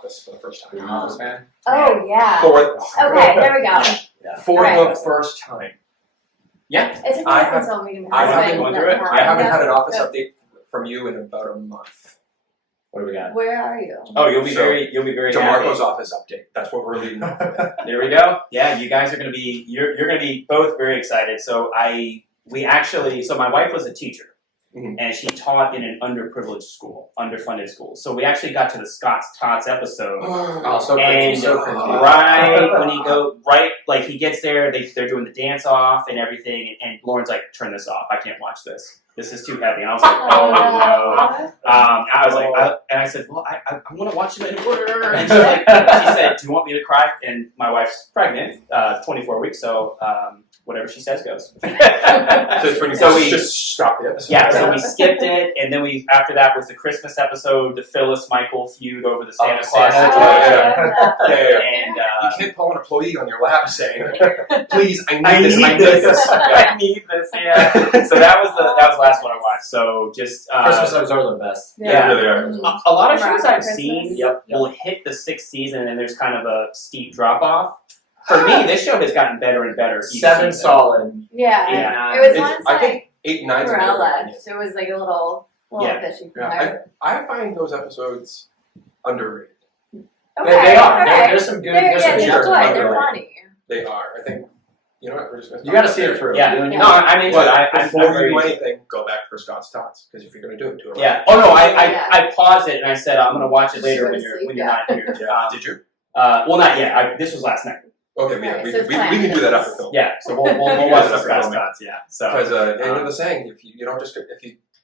Office for the first time. Office fan? Oh, yeah. Okay, there we go. For Alright. the first time. Yeah. It's I okay have- until we I haven't husband gone that through it. happened. I haven't Yeah. had an office update from you in about a month. What do we got? Where are you? Oh, you'll be So, very happy. DeMarco's office update. That's what we're leading off with. There we go. Yeah, you guys are gonna be you're gonna be both very excited. So my wife was a teacher. Mhm. And she taught in an underprivileged school, underfunded school. So we actually got to the Scott's Tots episode. Oh, so cringy. Right when he gets there, they're doing the dance off and everything, and Lauren's like, "Turn this off. I can't watch this. This is too heavy." And I was like, "Oh no!" I was like, I said, "Well, I want to watch them in order." And she said, "Do you want me to cry?" And my wife's pregnant, 24 weeks, so whatever she says goes. So we just stopped the episode. Yeah, so we skipped it, and then after that was the Christmas episode, the Phyllis Michael feud over the Santa Claus situation. And you can't pull an employee on your lap saying, "Please, I I need this. I need this. Yeah. So that was the last one I watched. So just Christmas episodes are the best. Yeah. They really are. A lot of Around shows I've Christmas. seen will hit the 6th season, and there's kind of a steep drop off. For me, this show has gotten better and better. each 7 season. solid. Yeah. Yeah. It was once I think 8 and 9 Corral left. It was like a little Yeah. fishy from Yeah, there. I find those episodes underrated. Okay, They are. alright. There's some good. They're, There's some they're good. good. They're funny. They are. I think. You know what? We're just gonna. You got to see it through. Yeah. You know, No, I'm into it. I'm Before you very do into it. anything, go back for Scott's Tots, because if you're gonna do it right. Yeah. Oh no, Yeah. I paused it and I said I'm gonna watch it later Go to when you're sleep, not here. Did you? Well, not yet. This was last night. Okay, yeah, Alright, we so it's we fine. can do that after film. Yeah. So we'll watch the Scott's Tots. Yeah. So. Because you know the saying, if you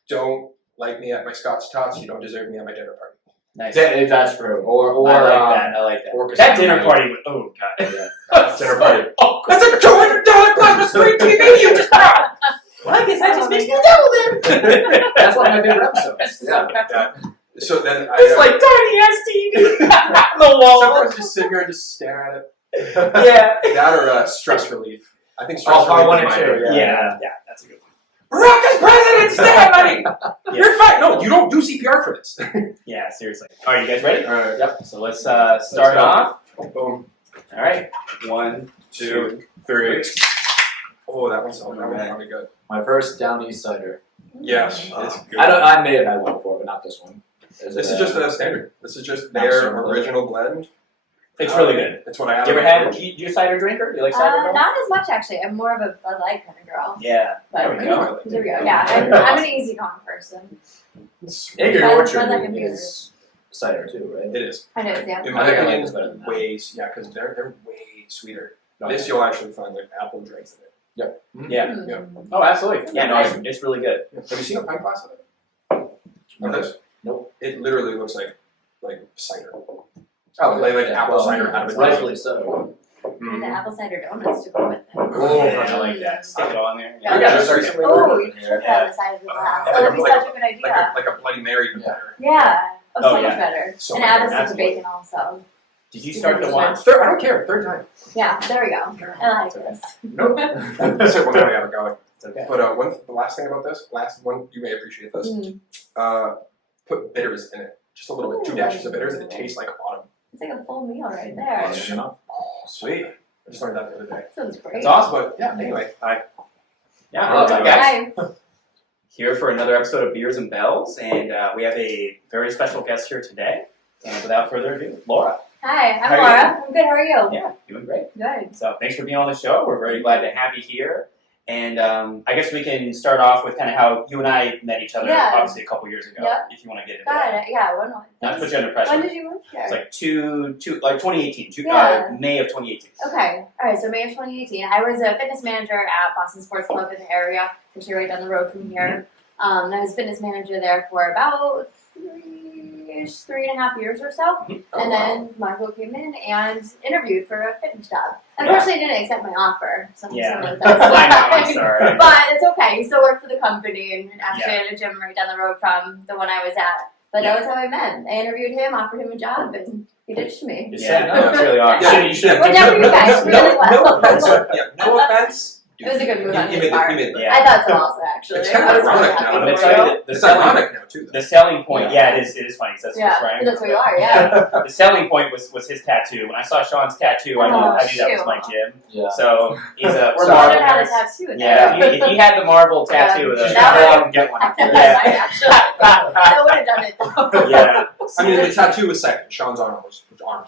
don't like me at my Scott's Tots, you don't deserve me at my dinner party. Nice. That's true. Or I like that. or That dinner casino party. Oh god. Dinner party. Oh, That's a $200 plasma screen TV you just bought. well, I guess that just makes me double then. That's one of my favorite episodes. Yeah. Yeah. So then It's like tiny ass TV. The wall. sometimes just sit here and just stare at it. Yeah. That or stress relief. I think stress Oh, part relief 1 is and my 2. favorite. Yeah. That's a good one. Rock is president, stand buddy. You're fine. No, you don't do CPR for this. Yeah, seriously. All right, you guys ready? Alright. Yep. So let's start go. off. Boom. All right. 1, 2, 3. Oh, that one's probably good. My first Down East cider. Yes, it's good. I may have had one before, but not this one. This is just a standard. This is just Not their so good. original blend. It's really good. It's what I have. You ever had? You a cider drinker? You like cider? girl? Not as much actually. I'm more of a Bud Light kind of girl. Yeah. But There we go. There we go. Yeah, I'm an easy con person. Angry Bud Orchard Light computer. is cider too, right? It is. I know, yeah. In I my think I like opinion, this better than that. ways. Yeah, because they're way sweeter. No, This you'll actually find like apple drinks in it. Yeah. Mm. Yeah. Oh, absolutely. Yeah. No, it's really good. Have you seen a pint glass of it? Of this? Nope. It literally looks like cider. Oh, like apple cider out of a glass. Rightfully so. And the apple cider donuts to go with it. Oh, Yeah, I like that. Stick it on there. Yeah. We gotta Just start recently somewhere Oh, over you should here. have the side of the glass. Yeah, Oh, that'd be like such a good idea. like a Bloody Mary, but Yeah. better. Yeah. Oh, Oh, so yeah. much better. So And much add better. a stick of Absolutely. bacon also. Did you start to watch? Third, I don't care. Third time. Yeah, there we go. I like this. Nope. That's it. One time we have it going. It's okay. But the last thing about this, last one, you may appreciate this. Mm. Put bitters in it. Just a little bit. 2 dashes of bitters, and it tastes like autumn. It's like a full meal right there. Sweet. I just learned that the other day. Sounds great. It's awesome. But yeah, anyway. Yeah. What's up, guys? Hi. Here for another episode of Beers and Bells, and we have a very special guest here today. And without further ado, Laura. Hi, I'm How are you? Laura. I'm good. How are you? Yeah, doing great. Good. So thanks for being on the show. We're very glad to have you here. And I guess we can start off with kind of how you and I met each other, Yeah. obviously a couple years ago, Yep. if you want to get into Got that. it. Yeah. Not to put you under pressure. When did you move here? It's like 2018, Yeah. May of 2018. Okay. All right. So May of 2018. I was a fitness manager at Boston Sports Club in the area, actually right down the road from here. And I was fitness manager there for about 3.5 years or so. And then Marco came in and interviewed for a fitness job. Unfortunately, he didn't accept my offer. So Yeah. some of that's I know, I'm sorry. But it's okay. He still worked for the company and actually had a gym right down the road from the one I was at. But that was how I met. I interviewed him, offered him a job, and he ditched me. Yeah, no, it's really awesome. Yeah. You should have Whatever you guys, really well. No offense. Yeah, no offense. It was a good move on You his part. made Yeah. I thought so also, actually. It's kind of I was really ironic happy now. I'm for gonna tell you that It's ironic now too. the selling point, Yeah. it is funny because Yeah, that's where I am. that's where you are, yeah. The selling point was his tattoo. When I saw Sean's tattoo, I knew that was my gym. Yeah. So he's a We're She Marvel wanted to have a guy. tattoo in Yeah, there. if he had the Marvel tattoo, Yeah. then That go would- out and get one. Yeah, I actually. I would have done it though. Yeah. I mean, the tattoo was second. Sean's arms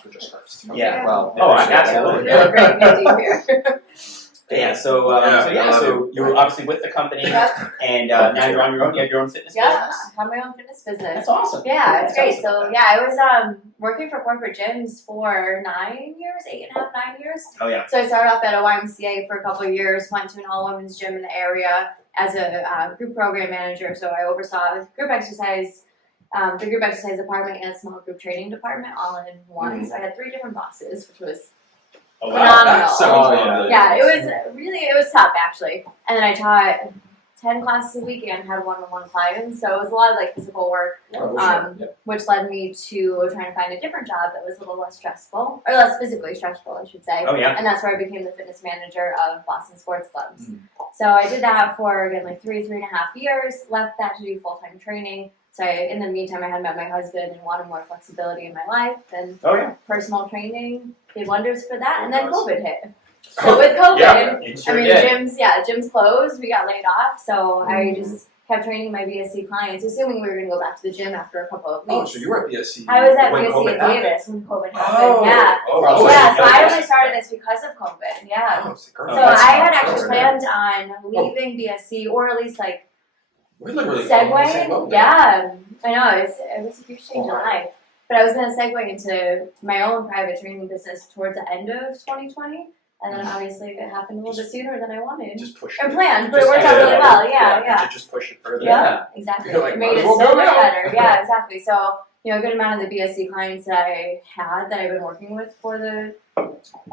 were just first. Yeah. Well, Oh, yeah, absolutely. Really great good here. Yeah, so you were obviously with the company, Yep. and now you're on your own. You have your own fitness Yeah, business. I have my own fitness business. That's awesome. Yeah, it's Tell us great. about So that. yeah, I was working for corporate gyms for 9 years, 8.5, 9 years. Oh yeah. So I started off at a YMCA for a couple of years, went to an all-women's gym in the area as a group program manager. So I oversaw group exercise, the group exercise department and a small group training department all in one. So I had 3 different bosses, which was Oh Phenomenal. That sounds Oh, lovely. yeah, it was tough actually. And then I taught 10 classes a week and had one-on-one clients. So it was a lot of like physical work, Oh, for sure. Yep. which led me to trying to find a different job that was a little less stressful, or less physically stressful, I should say. Oh yeah. And that's where I became the fitness manager of Boston Sports Clubs. Mhm. So I did that for again like 3.5 years. Left that to do full-time training. So in the meantime, I had met my husband and wanted more flexibility in my life, and Oh yeah. personal training did wonders for that. And then Nice. COVID hit. So with COVID, Yeah. It sure I mean, did. gyms closed. We got laid off, so I Mm-hmm. just kept training my BSc clients, assuming we were going to go back to the gym after a couple of Oh, weeks. so you were at BSc. I was at when BSc COVID at happened. Davis when COVID happened. Oh, Yeah. oh, Yeah, so I was only started this because of COVID. Yeah. Oh, so So that's I had fun. actually planned on leaving BSc, or at least like We're literally following the same segue. boat. Yeah, I know it was a huge change in life. But I was going to segue into my own private training business towards the end of 2020, and then obviously it happened a little bit sooner than I wanted Just push or it. planned, but it Just worked out push it. really well. Yeah. You just push it further. Yeah, exactly. You're like, It might made as it well so go much now. better. Yeah, exactly. So, a good amount of the BSc clients that I had that I've been working with for the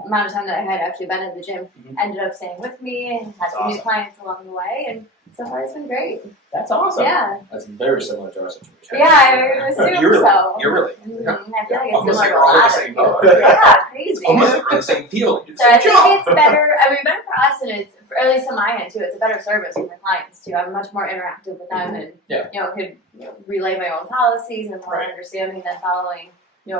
amount of time that I had actually been at the gym Mhm. ended up staying with me and had That's some new awesome. clients along the way, and so far it's been great. That's awesome. Yeah. That's very similar to our situation. Yeah, I assume so. You're really. Mhm, I feel like it's Almost like similar we're all to in a the lot same of boat. people. Yeah, crazy. It's almost like we're in the same field. It's So I the think job. it's better. I mean, better for us, and it's or at least on my end too. It's a better service for my clients too. I'm much more interactive with them, and Yeah. could relay my own policies and more Right. understanding than following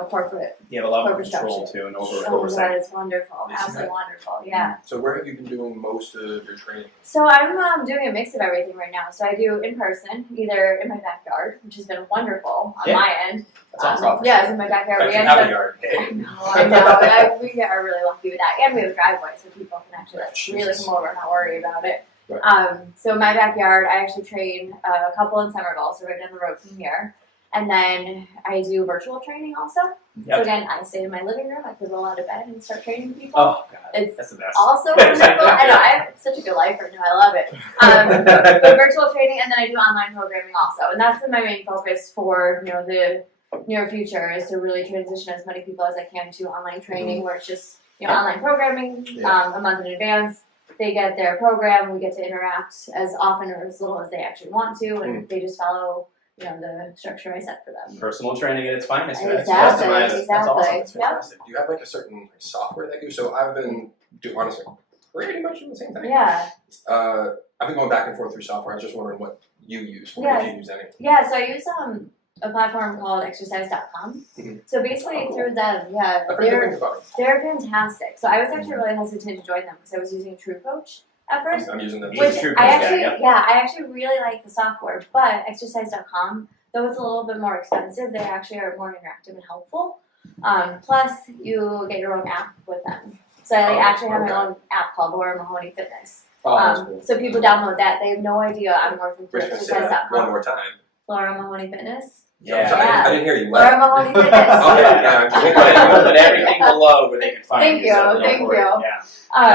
corporate. You have a lot more Corporate control structure. too and Oh, that oversight. is wonderful. Isn't Absolutely it? wonderful. Yeah. So where have you been doing most of your training? So I'm doing a mix of everything right now. So I do in person, either in my backyard, which has been wonderful on Yeah. my end. That's awesome. Yeah, it's in my backyard. But We you ended have up a yard. Hey. I know, but we are really lucky with that. And we have a driveway, so people can actually really Jesus. come over and not worry about it. Right. So my backyard, I actually train a couple in Somerville, so right down the road from here. And then I do virtual training also. Yep. So again, I stay in my living room, I could roll out of bed and start training people. Oh god, It's that's the best. Also wonderful. I know, I have such a good life right now, I love it. But virtual training, and then I do online programming also. And that's been my main focus for, the near future, is to really transition as many people as I can to online training, where it's just, online programming, Yeah. a month in advance. They get their program, we get to interact as often or as little as they actually want to, and they just follow, the structure I set for them. Personal training at its finest, right? Exactly, Customized. That's exactly. awesome. That's fantastic. Do you have like a certain software that you? So I've been honestly pretty much doing the same thing. Yeah. I've been going back and forth through software. I was just wondering what you use, if Yeah. you use any. Yeah, so I use a platform called exercise.com. Mhm. So basically through them, I've heard good things about it. they're fantastic. So I was actually really hesitant to join them because I was using True Coach at first. I'm using them. Which- Which True I Coach actually, guy, yeah. I actually really like the software, but exercise.com, though it's a little bit more expensive, they actually are more interactive and helpful. Plus, you get your own app with them. So I actually have okay. my own app called Laura Mahoney Fitness. Oh, that's cool. So people download that. They have no idea I'm working We're through just gonna say that one exercise.com. more time. Laura Mahoney Fitness. Yeah. Sorry, Yeah. I didn't hear you. Laura Mahoney Fitness. Okay, Yeah. yeah, I'm We'll just- put everything below where they can find Thank you, so thank don't worry. you. Yeah.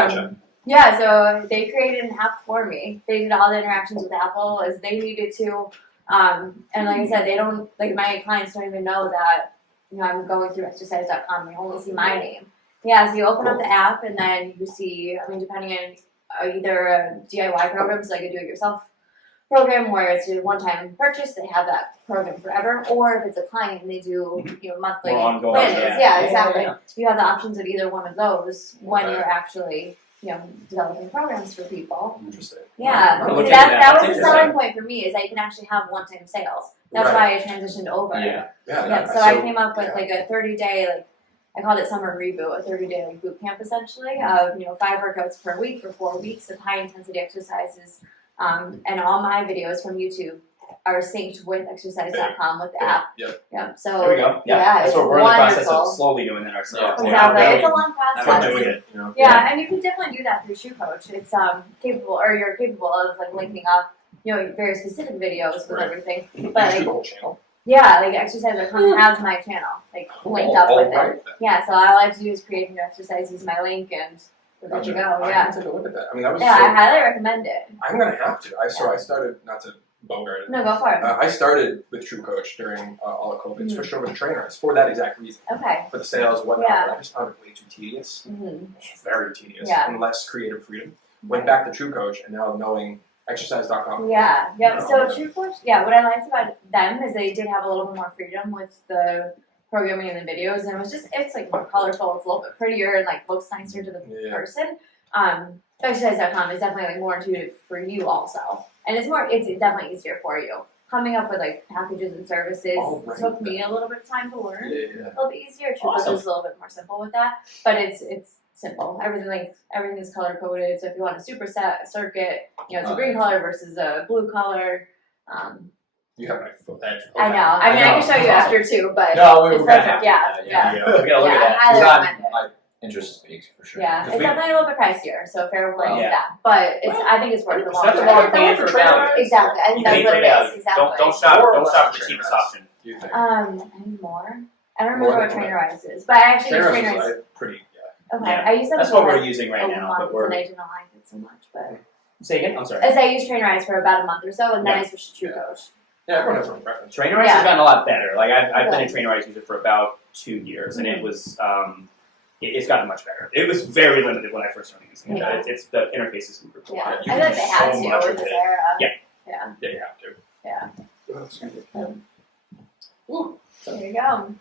Gotcha. Yeah, so they created an app for me. They did all the interactions with Apple as they needed to. And like I said, they don't, like my clients don't even know that, I'm going through exercise.com. They only see my name. Yeah, so you open up the app and then you see, depending on either a DIY program, so like a do-it-yourself program where it's a one-time purchase, they have that program forever, or if it's a client and they do, monthly More ongoing, plans. yeah. Yeah, exactly. Yeah. You have the options of either one of those when Okay. you're actually developing programs for people. Interesting. Yeah, Oh, look at that that. was the That's selling interesting. point for me is that you can actually have one-time sales. That's Right. why I transitioned over. Yeah. Yeah, so I came up with like a 30-day, like I called it summer reboot, a 30-day like boot camp essentially of 5 workouts per week for 4 weeks of high intensity exercises, and all my videos from YouTube are synced with exercise.com with the app. Yep. So There we go. Yeah, yeah, that's it's what we're in the process wonderful. of slowly doing that ourselves. Exactly, Yeah. it's a long We're process. doing it. Yeah, and you can definitely do that through True Coach. It's capable, or you're capable of like linking up, very specific videos with Right. everything. You But do like, the whole channel. yeah, like exercise.com has my channel like linked up with it. Right. Yeah, so all I have to do is create a new exercise, use my link, and we're good to go. I Yeah, have to take a look at that. I mean, that was yeah, so. I highly recommend it. I'm gonna have to. I started not to bogart it. No, go for it. I started with True Coach during all of COVID. Switched over to trainers for that exact reason, Okay. for the sales, whatnot. Yeah. But I just found it way too tedious. Mm-hmm. Very tedious, Yeah. and less creative freedom. Went back to True Coach, and now knowing exercise.com. Yeah, yep. Oh, So okay. True Coach, yeah, what I liked about them is they did have a little bit more freedom with the programming and the videos, and it's like more colorful, it's a little bit prettier, and like looks nicer to the Yeah. person. Exercise.com is definitely like more intuitive for you also, and it's definitely easier for you. Coming up with like packages and services Oh, right. took me a little bit of time to learn. Yeah. A little bit easier. True Coach Awesome. is a little bit more simple with that, but it's simple. Everything is color coded. So if you want a superset, a circuit, it's a green color versus a blue color. You have my foot. I know. I mean, I can show you after too, but No, we it's were gonna perfect. have to. Yeah, do that, yeah. We gotta look at Yeah, that. I highly Because recommend it. my interest is peaked for sure. Yeah, 'Cause it's we- definitely a little bit pricier, so fair warning Yeah. of that. But I think it's worth the long That's a term. lot of paying for value. Exactly, I think You that's pay what for it is. value. Exactly. Don't shop. More or Don't less shop for the Trainer cheapest Eyes. option. Do you think? Any more? I don't More remember what than Trainer Eyes is, but I actually use Trainer Trainer Eyes Eyes. is like pretty. Okay, Yeah. I use them That's for what we're like using right a now. month, But we're and I didn't like it so much. But say again. I'm sorry. as I used Trainer Eyes for about a month or so, and then Yeah. I switched to True Yeah. Coach. Yeah, everyone has their own preference. Trainer Eyes Yeah. has gotten a lot better. Like I've been a Good. Trainer Eyes user for about 2 years, and Mhm. it was it's gotten much better. It was very limited when I first started using it. Yeah. It's the interface is super cool. Yeah, you I can thought do they had so to much in with this it. era. Yeah. Yeah. Yeah, you have to. Yeah. Oh, excuse me. So there you go.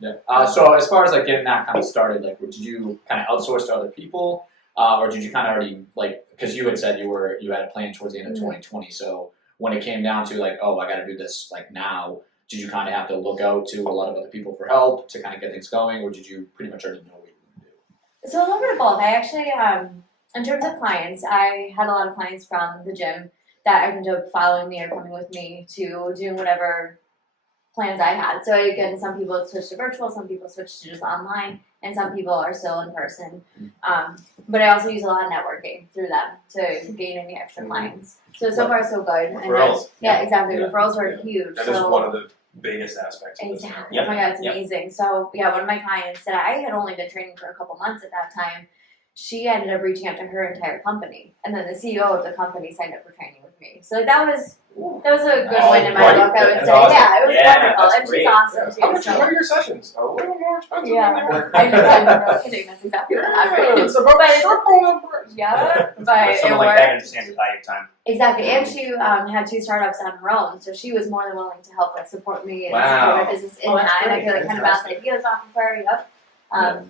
Yeah. So as far as like getting that kind of started, like, did you kind of outsource to other people, or did you kind of already like? Because you had said you had a plan towards the end of 2020. So when it came down to like, oh, I got to do this like now, did you kind of have to look out to a lot of other people for help to kind of get things going, or did you pretty much already know what you were going to do? So a little bit of both. I actually, in terms of clients, I had a lot of clients from the gym that ended up following me or coming with me to do whatever plans I had. So again, some people switched to virtual, some people switched to just online, and some people are still in person. But I also use a lot of networking through them to gain any extra clients. So far so good. And Referrals. yeah, exactly. Yeah. Referrals were Yeah. huge. That so is one of the biggest aspects of this. exactly. Yep. Oh my god, it's Yep. amazing. So yeah, one of my clients that I had only been training for a couple months at that time, she ended up reaching out to her entire company, and then the CEO of the company signed up for training with me. So that was a good win in my right. book. I would That's say, awesome. yeah, it was Yeah, wonderful, that's and she's great. awesome How too. much So are your sessions? A little more expensive yeah, than they were. I'm not kidding. That's exactly what happened. It's about But it's- triple the price. Yeah, but But it someone like worked. that understands the value of time. Exactly, and she had 2 startups on her own, so she was more than willing to help support me and Wow. support my business in Oh, that's that. And I great. could kind of bounce Fantastic. ideas off of her. Yep.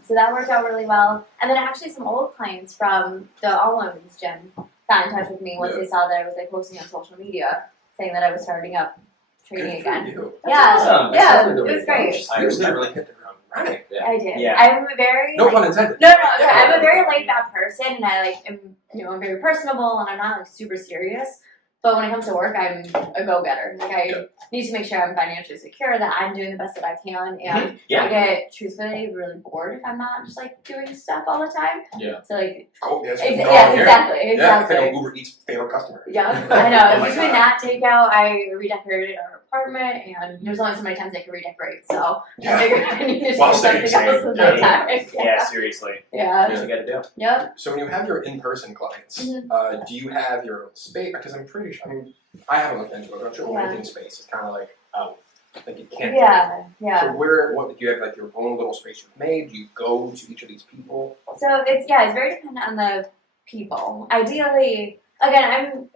So that worked out really well. And then actually some old clients from the All Women's Gym got in touch with me once Yeah. they saw that I was like posting on social media saying that I was starting up training Good for again. you. Yeah, awesome. yeah, That's definitely the it way was to go. great. You just literally hit the ground running. I did. Yeah. I'm very No pun intended. No, sorry. I'm a very laid back person, and I am I'm very personable, and I'm not like super serious. But when it comes to work, I'm a go getter. Like I need to make sure I'm financially secure, that I'm doing the best that I can, and Yeah. I get truthfully really bored if I'm not just like doing stuff all the time. Yeah. So like, Cool. Yes, yes, here. exactly, Yeah, I exactly. think I'm Uber Eats favorite customer. Yeah, I Oh know. my Between God. that takeout, I redecorated our apartment, and there's only so many times I can redecorate. So I figured I needed to While do something staying else sane. in that Yeah. time. Yeah, seriously. Yeah. That's what you gotta do. Yep. So when you have your in-person clients, Mhm. do you have your own space? Because I'm pretty sure, I mean, I haven't looked into it, but I'm sure Yeah. renting space is kind of like out. Like it can't. Yeah. Yeah. So what do you have like your own little space you've made? Do you go to each of these people? So it's very dependent on the people. Ideally, again, I'm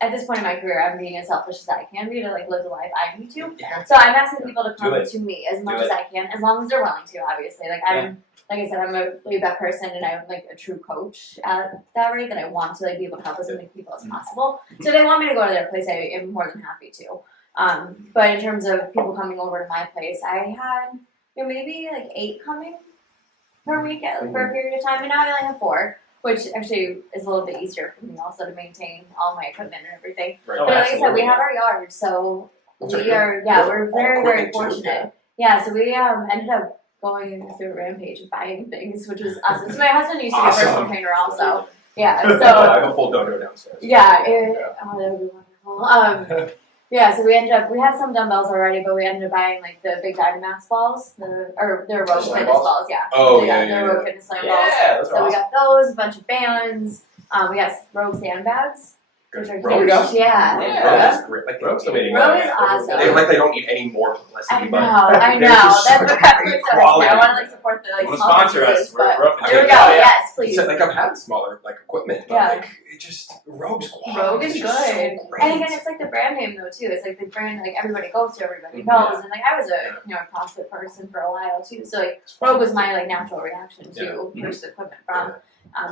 at this point in my career, I'm being as selfish as I can be to like live the life I need to. You have So I'm asking people to come Do it. to me as much Do as I can, as long as they're willing to. Obviously, like I'm like I said, I'm a laid back person and I'm like a true coach at that rate that I want to like be able to help as many people as possible. So if they want me to go to their place, I am more than happy to. But in terms of people coming over to my place, I had maybe like 8 coming per week for a period of time, and now I only have 4. Which actually is a little bit easier for me also to maintain all my equipment and everything. Right. Oh, But like I said, we absolutely. have our yard, so That's right. we are, we're very, very Equipment too, fortunate. Yeah, so we ended up going through a rampage of buying things, which was awesome. So my husband used to be a personal Awesome. trainer also. Yeah, I so have a full dodo downstairs. yeah, that would be wonderful. Yeah, so we have some dumbbells already, but we ended up buying like the big Dynamax balls, they're Rogue slam Fitness balls? balls, yeah. Oh, They're Rogue Fitness slam balls. Yeah, those So are we awesome. got those, a bunch of bands. We got Rogue sandbags, which are Rogue huge. does? Yeah. Rogue is great. Like, Rogue's amazing. Rogue is awesome. They don't need any more publicity, I know, but I they're know. just That's such what got me great so quality. I want to like support the like Want to small sponsor us? businesses, but We're up here we go. Yeah. Yes, please. So, like I've had smaller like equipment, but Yeah. like it just Rogue's quality. Rogue is just good. So great. And again, it's like the brand name though too. It's like the brand like everybody goes to, everybody Mhm. knows. And like I was a CrossFit person for a while too, so like Rogue was my like natural reaction to purchase equipment from.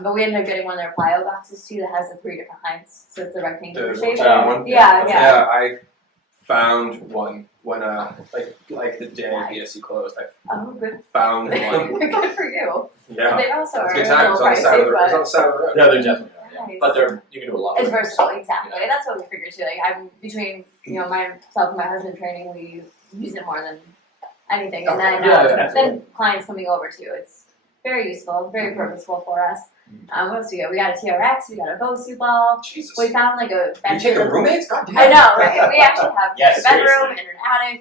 But we ended up getting one of their plyo boxes too that has the 3 different heights, so it's the rectangular shape. one. Yeah. I found one when like the day BSC closed. I Oh, good. found one. Good for you. Yeah, They also it's are a good a time. It's little on the side of pricey, the, it's on but the side of the road. Yeah, they're definitely are, yeah. Nice. But you can do a lot. It's with it. versatile, exactly. Yeah. That's what we figured too. Like I'm between myself and my husband training, we use it more than anything, and then then clients coming over too. It's very useful, very purposeful for us. What else we got? We got a TRX, we got a Bosu ball. Jesus. We found like a You bench. taking in the- roommates? God damn. I know, right? We actually have Yeah, a bedroom seriously. and an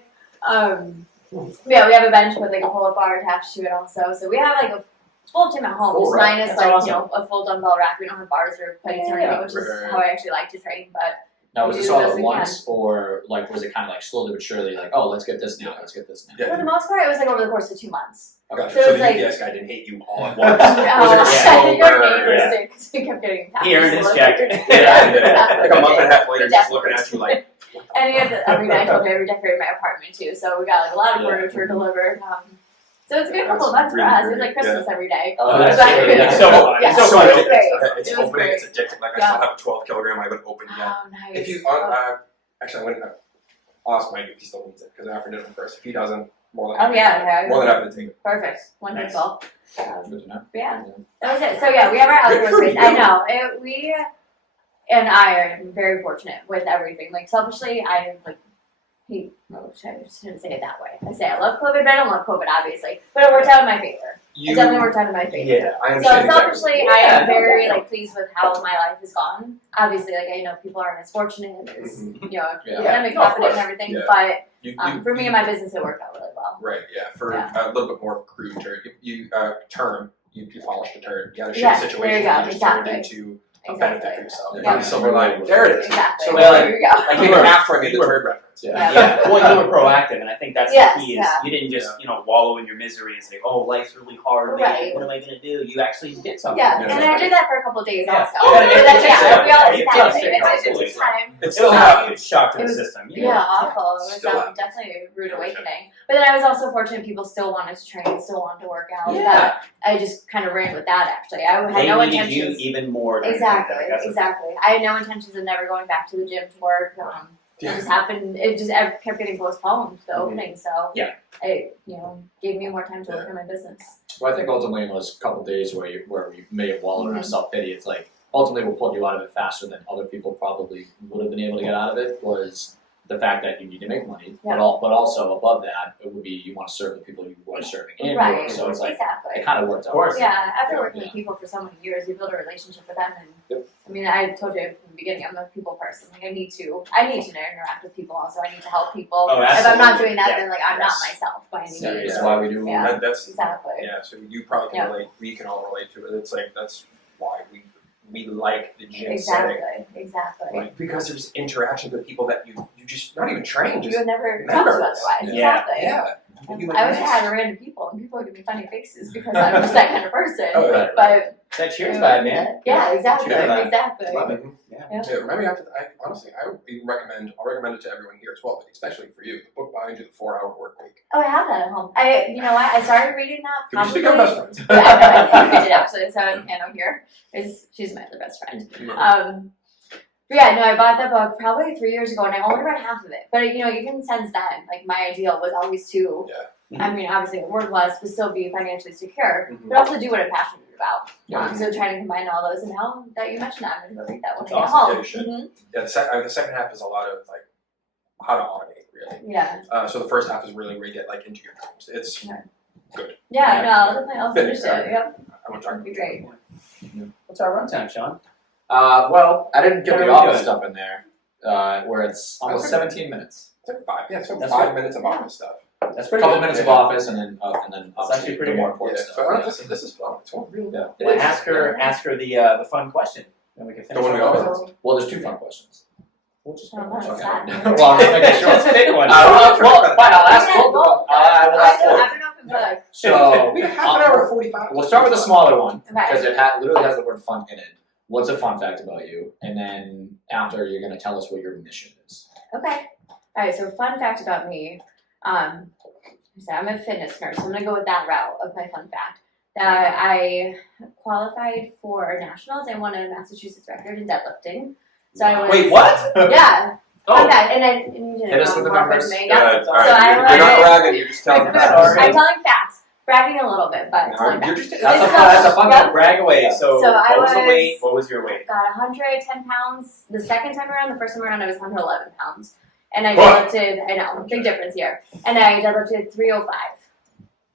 attic. Yeah, we have a bench with like a pull-up bar attached to it also. So we have like a full gym at home, Full just rack. minus That's like awesome. a full dumbbell rack. We don't have bars or plates or anything, which is Right. how I actually like to train. But Now, was we this do all the at best we once, or like was it kind of like slowly but surely, like, oh, let's get this now, let's get this now? Yeah. for the most part, it was like over the course of 2 months. Gotcha. So So it's the like- UPS guy didn't hate you all at once. Oh, Was it a slow your burn? neighbors Yeah. did because we kept getting He earned his packages check. delivered. Yeah, exactly. like a month and a half later, just Definitely. looking at you like. And we had every night I redecorated my apartment too, so we got like a lot of Yeah. furniture delivered. So it's a good That's couple of months really for us. It's great, like Christmas every day. Oh, that's But- great. It's so fun. Yeah, It's so it's fun. great. It's It was opening. great. It's addictive. Like I Yeah. still have a 12 kilogram I haven't opened yet. Oh, nice. If you actually, I'm gonna ask Mike if he still needs it because I offered it first. If he doesn't, more than Oh, yeah. more than happy to take it. Perfect. Wonderful. Good to know. Yeah. That was it. So yeah, we have our Good outdoor for space. you. I know. We and I are very fortunate with everything. Like selfishly, I like hate. Oh, I shouldn't say it that way. I say I love COVID, but I don't love COVID, obviously. But it worked out in my favor. It definitely worked out in my favor. Yeah, I So understand. selfishly, exactly. I Yeah, am no, very definitely. like pleased with how my life has gone. Obviously, like I know people aren't as fortunate. And there's Yeah. pandemic No, of happening and course. everything, Yeah. but You, for me and my business, it worked out really well. right, yeah. For Yeah. a little bit more crude term, you polished a turd. You had a shitty Yes, there situation. you go, You just turned exactly. into a benefit for Exactly. yourself. Yeah. You found the silver lining. There it is. Exactly. So Well, like- there you go. I came in after I made the turd reference. Yeah. Yeah, well, you were proactive, and I think that's Yes, the key. Is yeah. you didn't just wallow in your misery and say, "Oh, life's really hard. Right. What am I gonna do?" You actually did something. Yeah, Yeah. and I did that for a couple of days Yeah. also. Oh, yeah, yeah, yeah, yeah. we all Oh, did you that. just It did took absolutely. time. It It still was a happened. huge shock to It the was- system. Yeah, awful. It was Still happens. definitely a rude awakening. But then I was also fortunate people still wanted to train, still wanted to work out. Yeah. That I just kind of ran with that actually. I had They no needed intentions. you even more. during the Exactly, pandemic. That's the exactly. I had no intentions of never going back to the gym to work. It just happened. It just kept getting postponed, the opening. So Yeah. it gave me more time to work on my business. Well, I think ultimately in those couple of days where we may have wallowed in our Mhm. self-pity, it's like ultimately what pulled you out of it faster than other people probably would have been able to get out of it was the fact that you need to make money, Yeah. but also above that, it would be you want to serve the people you were serving and Right. work. So it's like Exactly. it kind of worked out. Of course. Yeah, after working Yeah. with people for so many years, you build a relationship with them, and Yep. I mean, I told you from the beginning, I'm a people person. Like, I need to interact with people. Also, I need to help people. Oh, if I'm not absolutely. doing that, Yeah. then like I'm Yes. not myself by any So means. it's why we do. Yeah. That's Exactly. yeah. So you probably can Yeah. relate. We can all relate to it. It's like that's why we like the gym setting. Exactly. Like, because there's interactions with people that you just not even trained. You Just would never talk to members. otherwise. Yeah. Exactly. yeah. You'd be like, I wish I "Nice." had random people and people would give me funny faces because I'm just that kind of person. Oh, right. But That cheers vibe, man. yeah, exactly, Cheers vibe. exactly. Love it. Yeah. Yeah. Yeah, remind me after. Honestly, I would even recommend. I'll recommend it to everyone here as well, but especially for you. The book behind you, the 4-Hour Work Week. Oh, I have that at home. You know what? I started reading that Can we just probably. become best friends? Yeah, I think we did actually. So Anna here she's my other best friend. But yeah, no, I bought that book probably 3 years ago, and I only read half of it. But you know, even since then, like my ideal was always to, I mean, obviously work less, but still be financially secure, but also do what I'm passionate about. So trying to combine all those, and now that you mentioned that, I'm gonna go read that when I get Awesome. home. Yeah, you should. Yeah, the second half is a lot of like how to automate, really. Yeah, So the first half is really where you get like into your terms. It's yeah. good. Yeah, no, I'll finish it. Yep, I want to talk that'd be great. What's our runtime, Sean? Well, I didn't get What the are we office doing? stuff in there, where it's almost 17 minutes. It's like 5. Yeah, it's like That's 5 minutes of office stuff. That's A pretty couple good. minutes of Yeah. office, and then actually obviously pretty the more good. important Yeah, stuff. so Yeah. this is fun. It's one real. Yeah. Well, ask her the fun question, then we can finish. The one we our always list. Well, there's 2 fun questions. We'll just Oh, pick one. nice. Okay. That. Well, I'm gonna make it short. Just pick one. Well, fine. I'll ask Yeah, both of them. both. I will ask both. I have an open book. So We have half an hour to 45. we'll start with the smaller one because Okay. it literally has the word "fun" in it. What's a fun fact about you? And then after, you're gonna tell us what your mission is. Okay. All right. So, fun fact about me. So I'm a fitness nurse. So I'm gonna go with that route of my fun fact. That I qualified for nationals. I won a Massachusetts record in deadlifting. So I was. Wait, what? Yeah. Oh, Fun fact. And you didn't Hit us know with the more numbers. with me. All Yeah. right, all right. So I You're not was- bragging. You're just telling the Sorry. I'm telling facts. Bragging a little bit, but No, telling you're facts. just. That's a fun Yep. fact. brag away. So, So I what was the was- weight? What was your weight? Got 110 pounds. The second time around, the first time around, I was 111 pounds. And I What? deadlifted, I know, big difference here. And I deadlifted 305.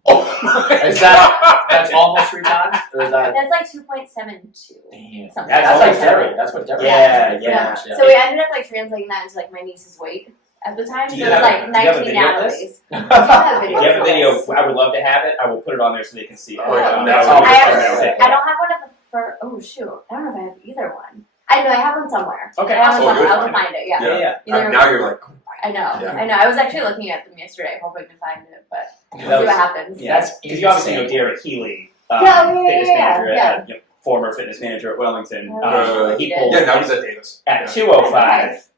Oh my Is that's almost 3 times, or is that? That's like 2.72. Damn. Something. That's That's like almost Derek. That's what Derek. Yeah, does. yeah. So we ended up like translating that into like my niece's weight at the time. Do So you it was have like a- do you have a 19 video of this? Natalie's. Do have you have a video? Yes. I would love to have it. I will put it on there so they can see it. Oh, yeah. That's I all. I don't have one of the first. Oh shoot! I don't know if I have either one. I know I have one somewhere. Okay. I have one Oh, somewhere. you'll I'll find find it. Yeah. Yeah. Either now you're like. I know. Yeah. I know. I was actually looking at them yesterday, hoping to find it, but we'll That see was- what happens. Yeah, because you obviously know Derek Healy, fitness manager, former fitness manager at Wellington. He pulled Yeah, now he's at Davis. at 205.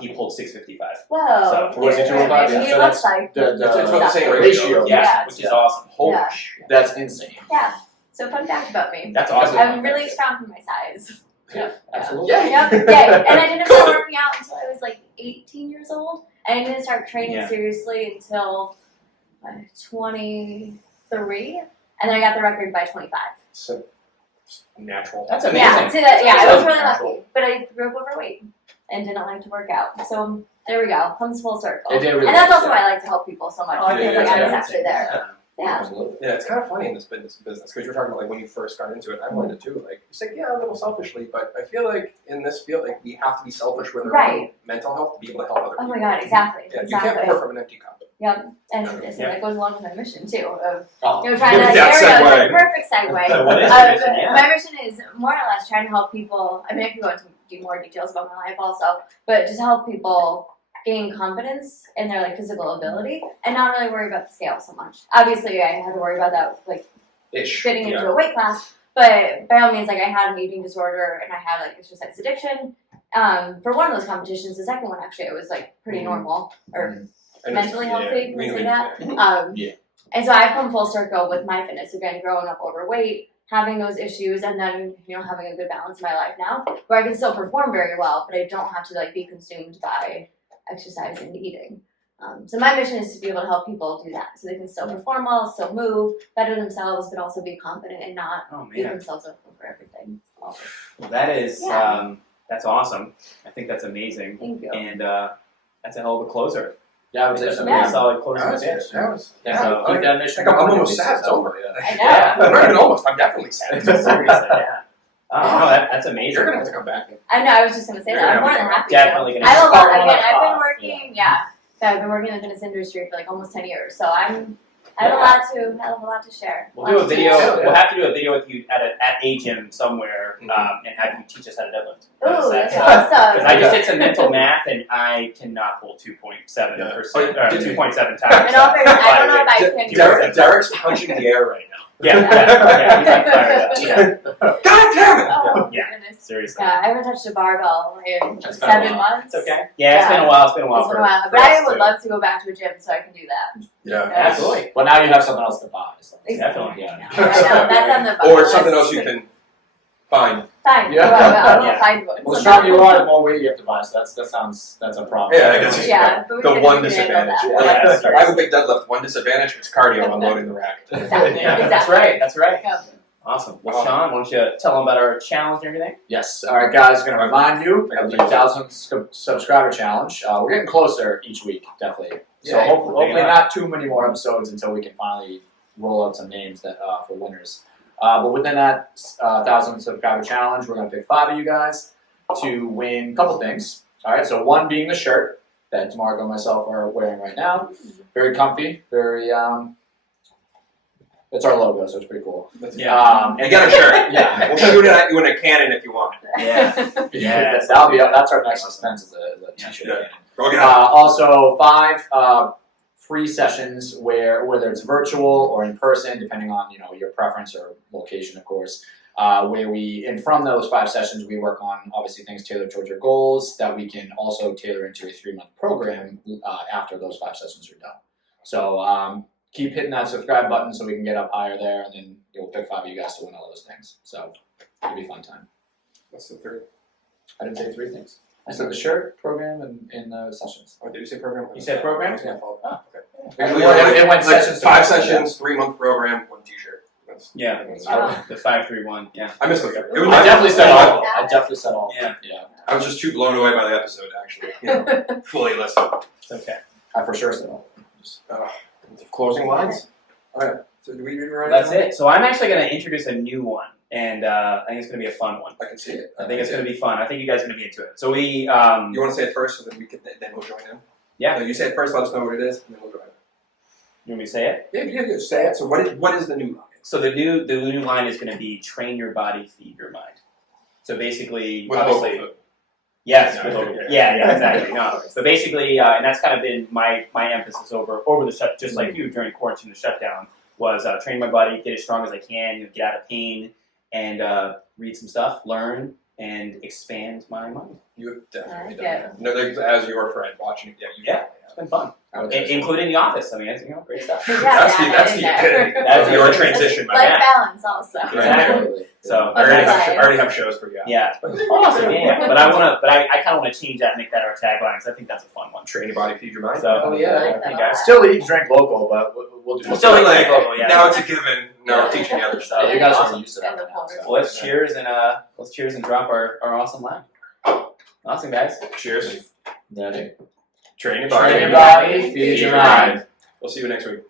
He pulled 655. Whoa. So- Was it 205? He Yeah, so looks like. The It's about the same ratio. Yeah, Yeah. which is awesome. Holy Yeah. shit. That's insane. Yeah. So fun fact about me. That's awesome. I'm really strong for my size. Yeah, absolutely. Yeah. Yep. Yeah. And I didn't start working out until I was like 18 years old. I didn't start training Yeah. seriously until 23, and then I got the record by 25. So natural. That's amazing. Yeah, so that, yeah, I was So really natural. lucky, but I grew up overweight and didn't like to work out. So there we go, comes full circle. It did really And that's also yeah. why I like to help people so much. Oh, I because think like that's I was amazing. actually there. Yeah. Absolutely. Yeah, it's kind of funny in this business because you were talking about like when you first got into it. I wanted to too. Like you said, yeah, a little selfishly, but I feel like in this field, like we have to be selfish with our Right. own mental health to be able to help other Oh people. my god, exactly. Yeah, you can't exactly. pour from an empty cup. Yep. And so Yeah. that goes along with my mission too of Oh. trying to That there we go, it's segue. a perfect segue. So what is your mission? Yeah. My mission is more or less trying to help people. I mean, I can go into more details about my life also, but just help people gain confidence in their like physical ability and not really worry about the scale so much. Obviously, I had to worry about that like Ish. fitting into a weight class, but by all means, like I had an eating disorder and I had like exercise addiction. For one of those competitions, the second one actually, it was like pretty Mhm. normal or And it's- mentally healthy, can we say that? Yeah. And so I've come full circle with my fitness again, growing up overweight, having those issues, and then having a good balance in my life now, where I can still perform very well, but I don't have to like be consumed by exercise and eating. So my mission is to be able to help people do that, so they can still perform well, still move, better themselves, but also be confident and not Oh beat man, themselves up for everything. well, that is Yeah. that's awesome. I think that's amazing, Thank you. and that's a hell of a closer. Yeah, I would say That's so. a Yeah. really solid closing That was, pitch. that was, Yeah, So- keep that mission. Like, I'm going. almost sad it's over. Yeah. I know. Yeah. I'm not even almost. I'm definitely sad. Seriously, yeah. Oh no, that's amazing. You're gonna have to come back. I know. I was just gonna say You're that. I'm gonna more have than to- happy. to. Definitely gonna. I love Part it. one Again, of I've been five, working. Yeah. I've been working in the fitness industry for like almost 10 years, so I'm I have a lot to share. We'll do a video. Yeah. We'll have to do a video with you at a gym somewhere, and have you teach us how to deadlift. Ooh, that's Because awesome. I just did some mental math, and I cannot pull 2.7%, Yeah. or Did you- 2.7 times. In all fairness, I don't know if I can. Derek's punching the air right now. Yeah, he's like fired up. Yeah, God damn it! Oh, Yeah. goodness. seriously. Yeah, I haven't touched a barbell in It's been a 7 while. months. It's okay. Yeah, it's been a while. It's been a while. It's been for, a while. for But I us, would too. love to go back to a gym so I can do that. Yeah. Absolutely. But now you have something else to buy. So. Definitely. Yeah. I know, that's on the bucket Or something list. else you can find. Fine. Yeah. I'll Yeah. find one. Well, the stronger you are, the more weight you have to buy. So that's a problem. Yeah, I guess Yeah, but we the can one handle disadvantage. that. Yeah, that's I have a big deadlift. One disadvantage is cardio unloading the rack. Exactly. Yeah, that's Exactly. right. That's right. Yeah. Awesome. Well, Sean, why don't you tell them about our challenge and everything? Yes. All right, guys. Going to remind you of the 1,000 subscriber challenge. We're getting closer each week, definitely. So Yeah. hopefully not too many more episodes until we can finally roll out some names that for winners. But within that 1,000 subscriber challenge, we're going to pick 5 of you guys to win a couple things. All right. So one being the shirt that Marco and myself are wearing right now. Very comfy. Very. It's our logo, so it's pretty cool. Yeah. You got a shirt. Yeah. We'll shoot it at you in a cannon if you want. Yeah. Yeah, that's our next expense is a t-shirt. Yeah. Go get it. Also, 5 free sessions whether it's virtual or in person, depending on your preference or location, of course. And from those 5 sessions, we work on obviously things tailored towards your goals that we can also tailor into a 3-month program after those 5 sessions are done. So keep hitting that subscribe button so we can get up higher there, and then we'll pick 5 of you guys to win all those things. So it'll be a fun time. What's the third? I didn't say 3 things. I said the shirt, program, and sessions. Oh, did you say program? You said program? That's my fault. Oh. Okay. It went sessions to 5 sessions, sessions, 3-month program, 1 t-shirt. Yeah. Wow. The 5-3-1. Yeah. I missed the third. It was I definitely said all. all. I definitely said all. Yeah. Yeah. I was just too blown away by the episode, actually. Fully listened. It's okay. I for sure said all. Closing lines? Alright, so do we do right That's it. So I'm actually going to introduce a new one, and I think it's going to be a fun one. I can see it. I think it's going to be fun. I think you guys are going to be into it. So we. You want to say it first, so that we can then we'll join in? Yeah. No, you say it first, let us know what it is, and then we'll join in. You want me to say it? Yeah, say it. So what is the new line? So the new line is going to be train your body, feed your mind. So basically, With obviously, local food. yes, Yeah, with local- yeah. yeah, exactly. No, so basically, and that's kind of been my emphasis over the shut, just like you during quarantine, the shutdown was train my body, get as strong as I can, get out of pain, and read some stuff, learn, and expand my mind. You have definitely I done that. No, like, as your friend watching it, you Yeah. definitely It's been fun, I would say so. including The Office. I mean, it's, great stuff. Yeah, That's the yeah, epitome That's of your it. transition, my Life man. balance also. Exactly. Absolutely. So I already That's have, shows for you. yeah, awesome. Yeah, but I kind of want to change that, and make that our tagline. Because I think that's a fun one. Train your body, feed your mind. So Oh, yeah. I like I think that. guys Still eat and drink local, but we'll do. We'll still eat like local, yeah. Now it's a given. No, I'm teaching the other stuff. Yeah, you guys Awesome. are used to that. And the by now, so. Well, let's cheers and drop our awesome line. Awesome, guys. Cheers. Ready? Train your Train body. your body, feed your mind. We'll see you next week.